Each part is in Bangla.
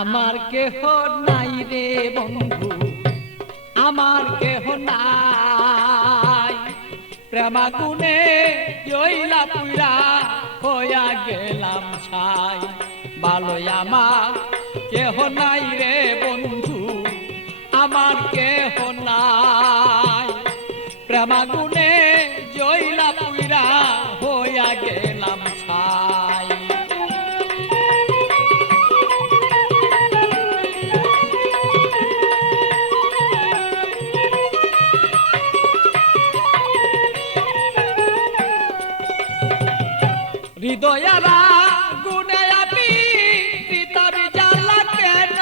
আমার কেহ নাই রে বন্ধু, আমার কেহ নাই। প্রেমাগুনে জইলা পুরা হইয়া গেলাম ছাই। ভালোই আমার কেহ নাই রে বন্ধু, আমার কেহ নাই। প্রেমাগুনে জইলা পুরা হইয়া গেলাম ছাই। হৃদয়ারা গুনে আমি পিতার জ্বালা কেন,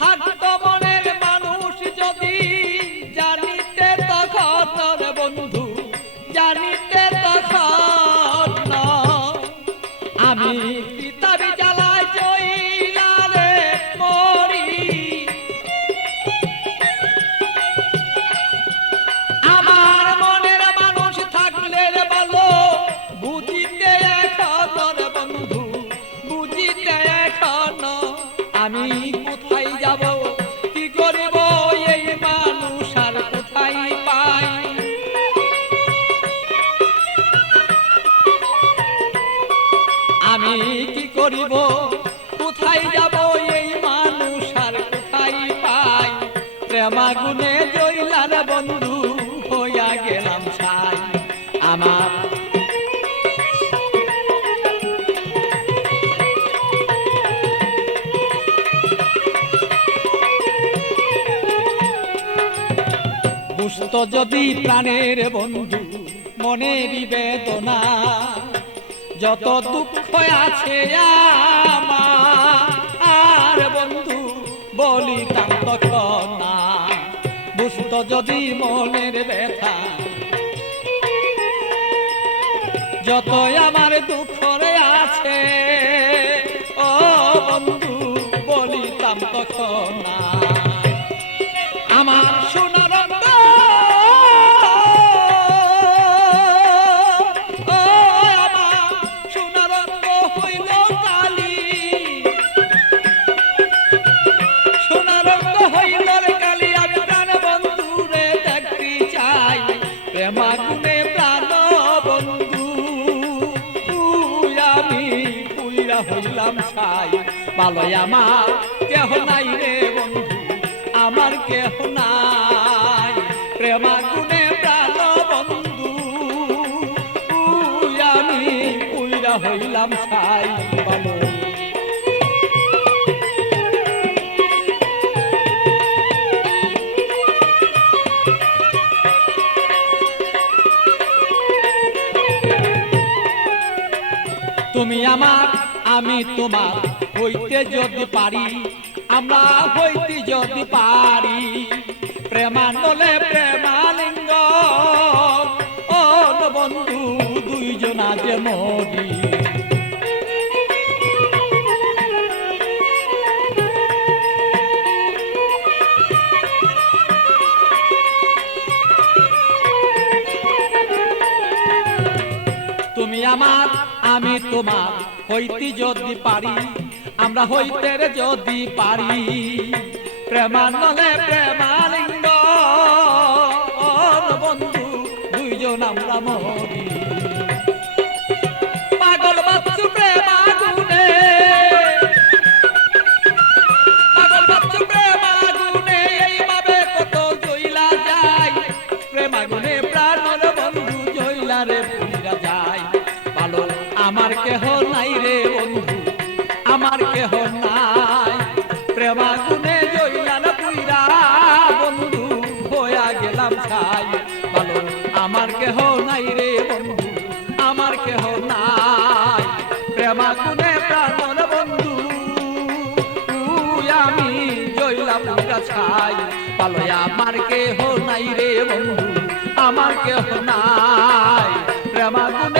থাকতো মনের মানুষ যদি জানিতে তখন বন্ধু, জানিতে তখন আমি পিতার জ্বালায় জইলা রে মরি। আমার মনের মানুষ থাকলে ভালো বুঝিতে এখন বন্ধু, বুঝিতে এখন আমি কোথায় যাব, কি করিব এই মানুষ আর কোথায় পাই। আমি কি করিব, কোথায় যাব এই মানুষ আর কোথায় পাই। প্রেমাগুনে জইলার বন্ধু হইয়া গেলাম ছাই। আমার বুঝত যদি প্রাণের বন্ধু মনেরই বেদনা, যত দুঃখ আছে আমার বন্ধু বলিতাম তখন না। বুঝত যদি মনের ব্যথা, যত আমার দুঃখ আছে ও বন্ধু বলিতাম তখন না। আমার সোনার প্রেমাগুনে প্রাণ বন্ধু আমি পুইরা হইলাম ছাই। ভালোই আমার কেহ নাই রে বন্ধু, আমার কেহ নাই। প্রেমাগুনে প্রাণ বন্ধু আমি পুইরা হইলাম ছাই। ভালো তুমি আমার আমি তোমার হইতে যদি পারি, আমরা হইতে যদি পারি। প্রেমানলে প্রেমালিঙ্গ ও বন্ধু দুইজনা যে মরি। তুমি আমার আমি তোমার হইতে যদি পারি, আমরা হইতে যদি পারি। প্রেমানলে প্রেমালিঙ্গ বন্ধু দুইজন আমরা মরি। পাগল বাচ্চু প্রেমাগুনে, পাগল বাচ্চু প্রেমাগুনে এইভাবে কত জইলা যায়। প্রেমাগুনে প্রাণর বন্ধু জইলা রে পুইরা যায়। ভালো আমার কেহ নাই রে বন্ধু, আমার কেহ নাই। প্রেমাগুনে জইলার পুইরা বন্ধু হইয়া গেলাম ছাই। ভালো আমার কেহ নাই রে বন্ধু, আমার কেহ নাই। প্রেমাগুনে প্রাণর বন্ধু আমি জইলাম পুইরা ছাই। ভালো আমার কেহ নাই রে বন্ধু, আমার কেহ নাই। প্রেমাগুনে